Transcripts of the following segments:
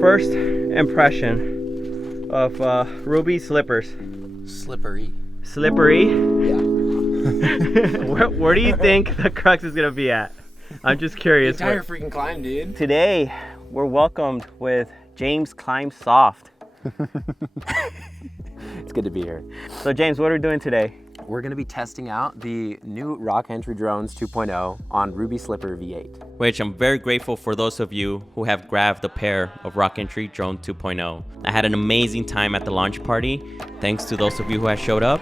first impression of Rubi slippers. Slippery. Slippery? Yeah. Where do you think the crux is gonna be at? I'm just curious. The entire freaking climb, dude. Today, we're welcomed with James Climb Soft. It's good to be here. So James, what are we doing today? We're going to be testing out the new Rock Entry Drones 2.0 on Rubi Slipper V8. Which I'm very grateful for those of you who have grabbed a pair of Rock Entry Drone 2.0. I had an amazing time at the launch party, thanks to those of you who have showed up.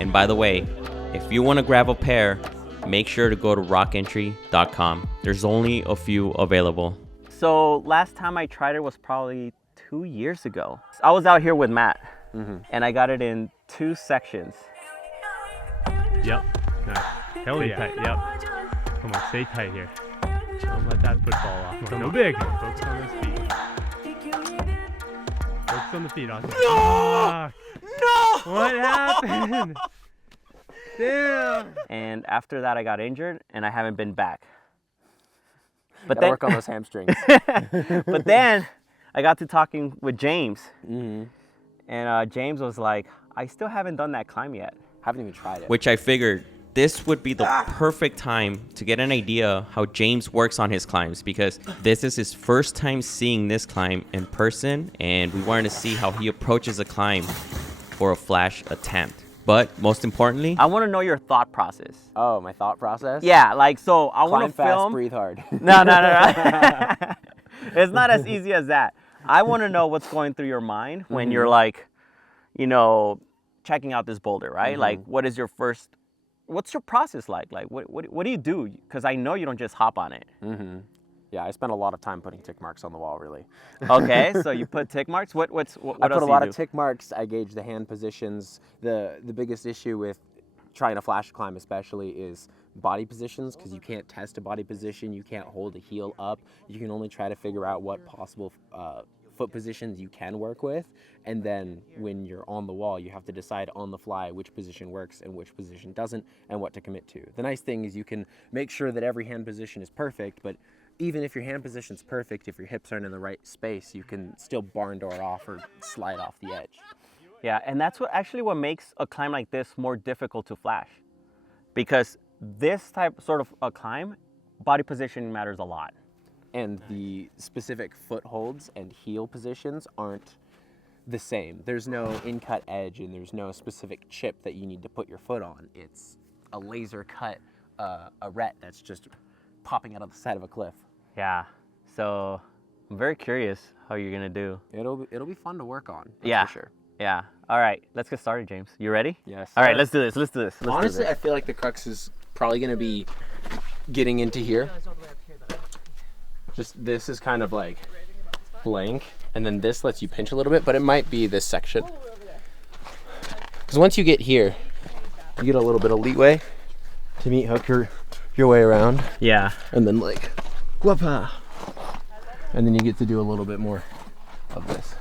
And by the way, if you want to grab a pair, make sure to go to rockentry.com. There's only a few available. So last time I tried it was probably 2 years ago. I was out here with Matt, and I got it in 2 sections. Yep. Nice. Hell yeah. Tight. Yep. Come on, stay tight here. Don't let that foot fall off. Come on. Go big. Focus on those feet. Focus on the feet. Awesome. No! No! What happened? Damn. And after that, I got injured, and I haven't been back. But Gotta work on those hamstrings. But then I got to talking with James, and James was like, I still haven't done that climb yet. Haven't even tried it. Which I figured this would be the perfect time to get an idea how James works on his climbs, because this is his first time seeing this climb in person, and we wanted to see how he approaches a climb for a flash attempt. But most importantly, I want to know your thought process. Oh, my thought process? Yeah, like, so I want to Climb fast, film. breathe hard. No. It's not as easy as that. I want to know what's going through your mind when you're like, you know, checking out this boulder, right? Like, what's your process like? Like, what do you do? Because I know you don't just hop on it. Yeah, I spent a lot of time putting tick marks on the wall, really. Okay, so you put tick marks. What else I put do a lot you of do? tick marks. I gauge the hand positions. The biggest issue with trying to flash climb especially is body positions, because you can't test a body position. You can't hold a heel up. You can only try to figure out what possible foot positions you can work with, and then when you're on the wall, you have to decide on the fly which position works and which position doesn't, and what to commit to. The nice thing is you can make sure that every hand position is perfect, but even if your hand position's perfect, if your hips aren't in the right space, you can still barn door off or slide off the edge. Yeah, and that's what makes a climb like this more difficult to flash, because this sort of a climb, body position matters a lot. And the specific footholds and heel positions aren't the same. There's no in-cut edge, and there's no specific chip that you need to put your foot on. It's a laser cut arete that's just popping out of the side of a cliff. Yeah, so I'm very curious how you're gonna do. It'll be fun to work on. Yeah, for sure. Yeah. All right, let's get started, James. You ready? Yes. All right, let's do this. Honestly, I feel like the crux is probably gonna be getting into here. Just this is kind of like blank, and then this lets you pinch a little bit, but it might be this section. Because once you get here, you get a little bit of leeway to meet hook your way around. Yeah. And then like, whoop-ah. And then you get to do a little bit more of this.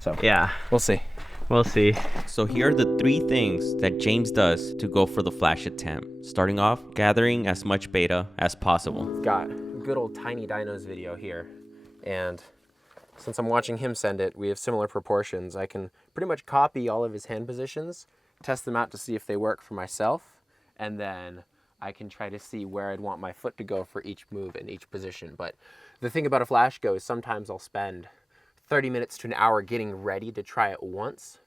So Yeah. we'll see. We'll see. so here are the 3 things that James does to go for the flash attempt. Starting off, gathering as much beta as possible. Got good old Tiny Dino's video here, and since I'm watching him send it, we have similar proportions. I can pretty much copy all of his hand positions, test them out to see if they work for myself, and then I can try to see where I'd want my foot to go for each move in each position. But the thing about a flash go is sometimes I'll spend 30 minutes to an hour getting ready to try it once,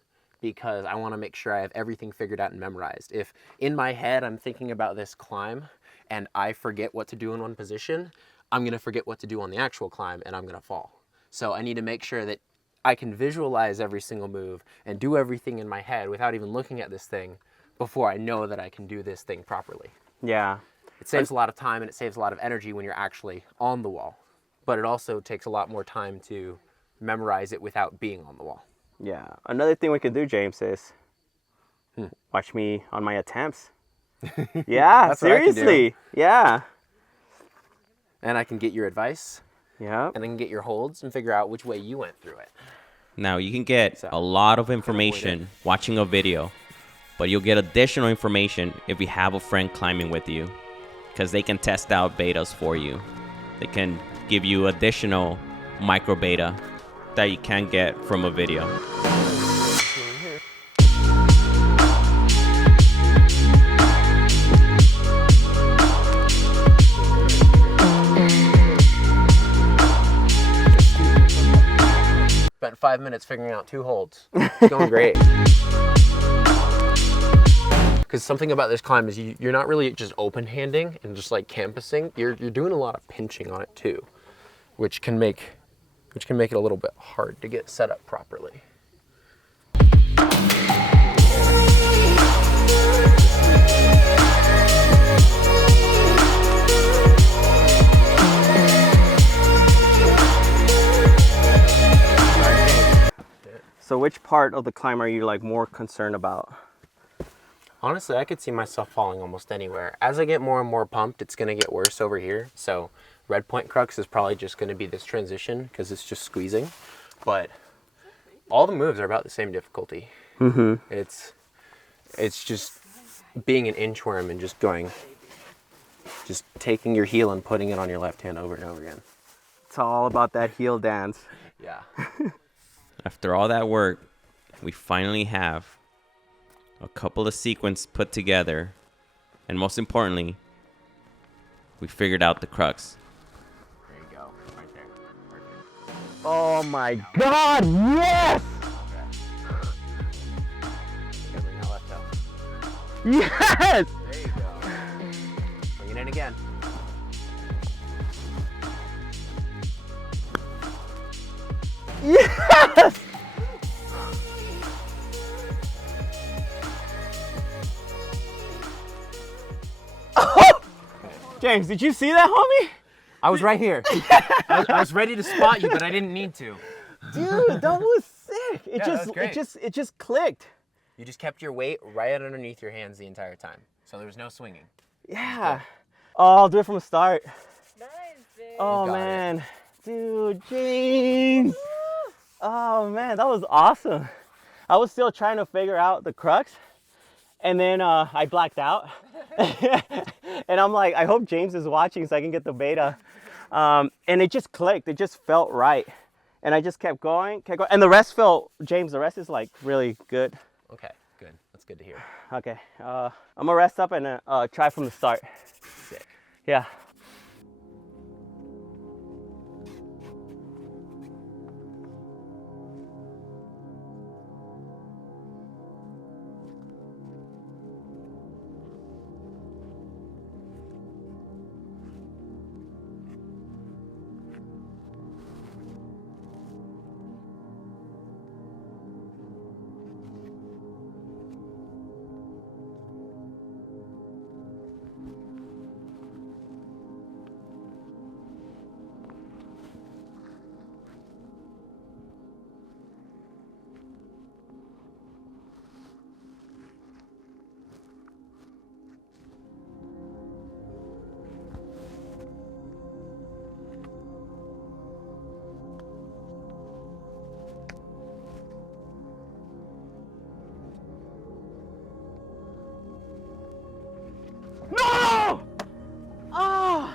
because I want to make sure I have everything figured out and memorized. If in my head I'm thinking about this climb and I forget what to do in one position, I'm going to forget what to do on the actual climb, and I'm going to fall. So I need to make sure that I can visualize every single move and do everything in my head without even looking at this thing before I know that I can do this thing properly. Yeah. It saves a lot of time, and it saves a lot of energy when you're actually on the wall. But it also takes a lot more time to memorize it without being on the wall. Yeah. Another thing we could do, James, is watch me on my attempts. Yeah, That's what I can do. seriously. Yeah. And I can get your advice, Yeah. and I can get your holds and figure out which way you went through it. Now, you can get a lot of information watching a video, but you'll get additional information if you have a friend climbing with you, because they can test out betas for you. They can give you additional micro beta that you can't get from a video. Spent 5 minutes figuring out 2 holds. It's going great. Because something about this climb is you're not really just open handing and just like campusing. You're doing a lot of pinching on it too, which can make it a little bit hard to get set up properly. So which part of the climb are you like more concerned about? Honestly, I could see myself falling almost anywhere. As I get more and more pumped, it's gonna get worse over here. So red point crux is probably just gonna be this transition because it's just squeezing. But all the moves are about the same difficulty. Mm-hmm. It's just being an inchworm and just taking your heel and putting it on your left hand over and over again. It's all about that heel dance. Yeah. After all that work, we finally have a couple of sequences put together, and most importantly, we figured out the crux. There you go, right there. Perfect. Oh my God, yes! Okay, bring that left toe. Yes! There you go. Bring it in again. Yes! Oh! James, did you see that, homie? I was right here. I was ready to spot you, but I didn't need to. Dude, that was sick. It Yeah, that was great. it just clicked. You just kept your weight right underneath your hands the entire time. So there was no swinging. Yeah. Oh, I'll do it from the start. Nice, babe. Oh got it. man. Dude, James. Oh man, that was awesome. I was still trying to figure out the crux, and then I blacked out. And I'm like, I hope James is watching so I can get the beta. And it just clicked. It just felt right. And I just kept going. And the rest felt, James, the rest is like really good. Okay, good. That's good to hear. Okay, I'm gonna rest up and try from the start. Sick. Yeah. No! Oh!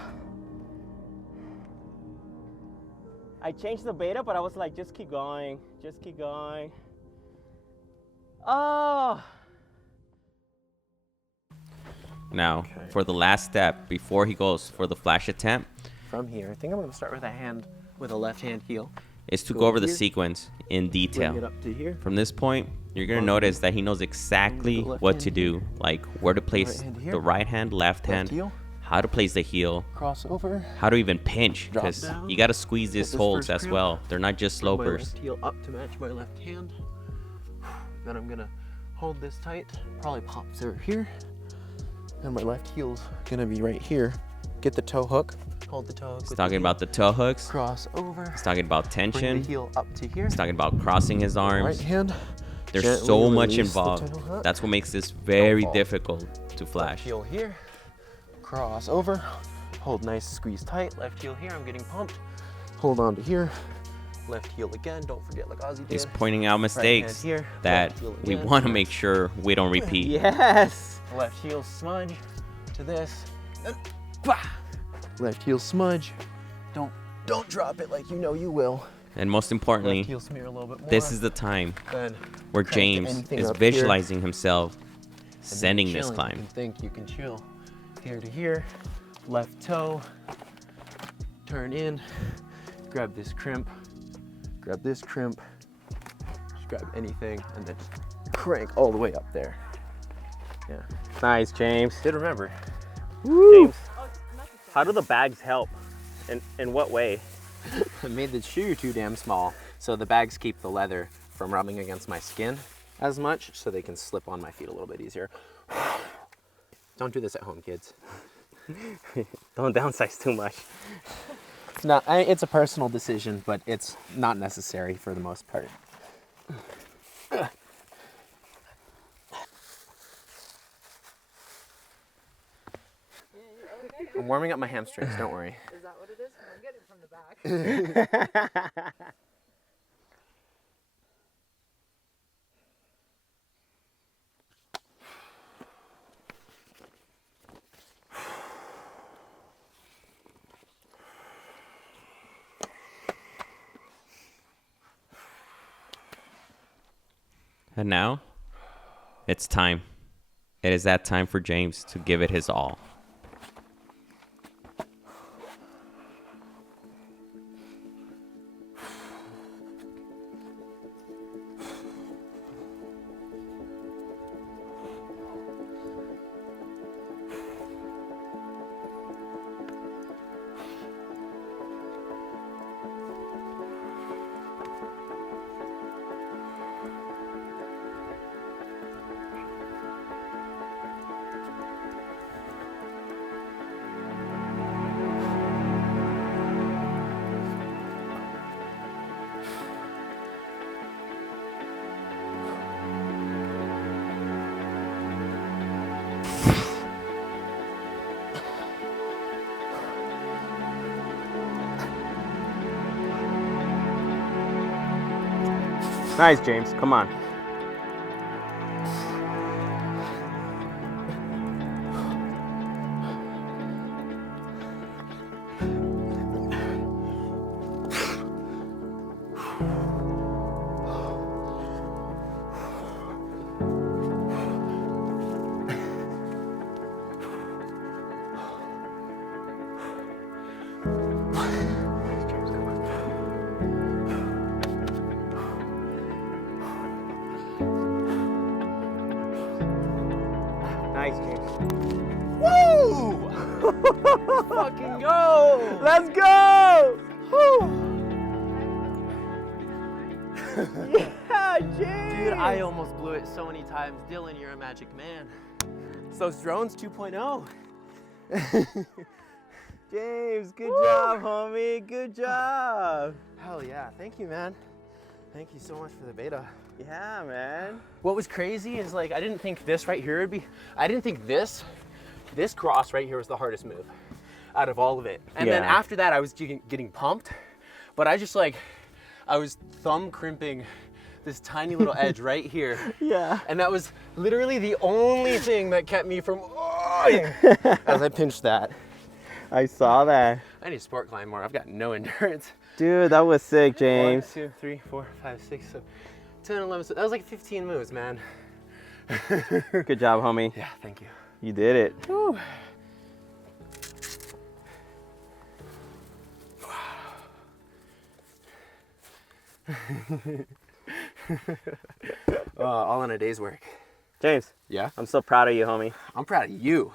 I changed the beta, but I was like, just keep going. Just keep going. Oh! Now, for the last step, before he goes for the flash attempt, From here, I think I'm going to start with a left hand heel. is to Go go over the here. sequence in Bring it detail. up to here. From this point, you're going to notice that he knows exactly left what hand to do, like where to place hand here. the right hand, left hand, heel. how to place the heel, Cross over. how to even pinch, Drop because down. you got to squeeze these this holds first as crimp. well. They're not just My slopers. left heel up to match my left hand. Then I'm going to hold this tight. Probably pop through here. And my left heel's going to be right here. Get the toe hook. Hold the toe hook. He's with talking the heel. about the toe hooks. Cross over. He's talking about Bring tension. the heel up to here. He's talking about crossing his Right arms. hand. There's Gently so much release the involved. toe hook. That's what makes this very fall. difficult to Left flash. heel here. Cross over. Hold nice, squeeze tight. Left heel here. I'm getting pumped. Hold on to here. Left heel again. Don't forget like Ozzy did. He's pointing out mistakes here. that Left heel we again. want to make sure we don't repeat. Yes! Left heel smudge to this. Left heel smudge. Don't Don't drop it like you know you will. And most importantly, Left heel smear a little bit more. this is the time Then where crank James anything is up here. visualizing himself And then sending this chilling. climb. You can think you can chill here to here, left toe, turn in, grab this crimp, just grab anything, and then just crank all the way up there. Yeah. Nice, James. Did remember. James, how do the bags help? In what way? I made the shoe too damn small, so the bags keep the leather from rubbing against my skin as much, so they can slip on my feet a little bit easier. Don't do this at home, kids. Don't downsize too much. No, it's a personal decision, but it's not necessary for the most part. I'm warming up my hamstrings, don't worry. Is that what it is? I'm getting it from the back. And now, it's time. It is that time for James to give it his all. Nice, James. Come on. Nice, James. Woo! Fucking go! Let's go! Yeah, James! Dude, I almost blew it so many times. Dylan, you're a magic man. It's those drones 2.0. James, good job, homie. Good job. Hell yeah. Thank you, man. Thank you so much for the beta. Yeah, man. What was crazy is like, I didn't think this right here would be, I didn't think this cross right here was the hardest move out of all of it. And then Yeah. after that, I was getting pumped, but I just like, I was thumb crimping this tiny little edge right here. Yeah. And that was literally the only thing that kept me from, as I pinched that. I saw that. I need to sport climb more. I've got no endurance. Dude, that was sick, 1, James. 2, 3, 4, 5, 6, 7, 10, 11. So that was like 15 moves, man. Good job, homie. Yeah, thank you. You did it. Whew. All in a day's work. James, Yeah? I'm so proud of you, homie. I'm proud of you,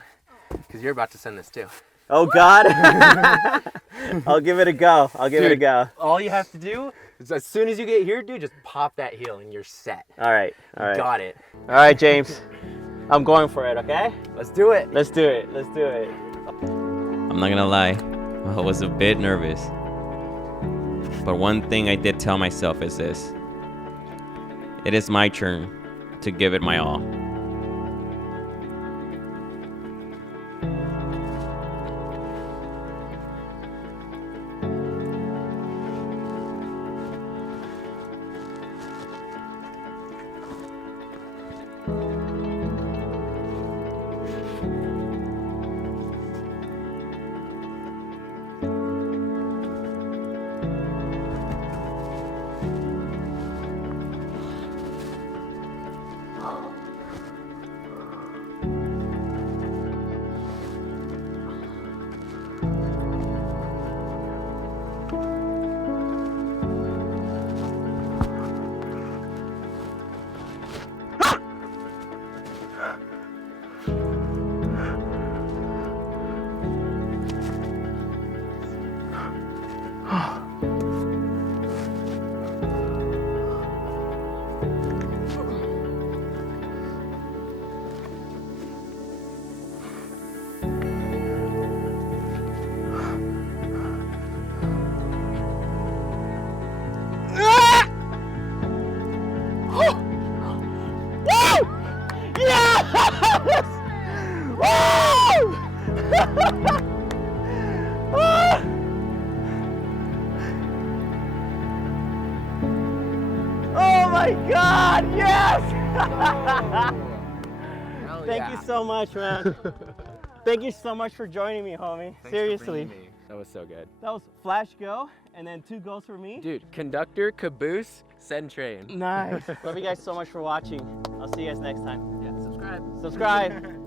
because you're about to send this too. Oh, God. I'll give it a go. I'll give it a Dude. go. All you have to do is as soon as you get here, dude, just pop that heel and you're set. All right. All right. Got it. All right, James. I'm going for it, okay? Let's do it. Let's do it. Let's do it. I'm not gonna lie, I was a bit nervous. But one thing I did tell myself is this: it is my turn to give it my all. my God, yes! Hell Thank yeah. you so much, man. Thank you so much for joining me, homie. Thanks for Seriously. bringing me. That was so good. That was flash go, and then 2 goals for me. Dude, conductor, caboose, send train. Nice. Love you guys so much for watching. I'll see you guys next time. Yeah, subscribe. Subscribe.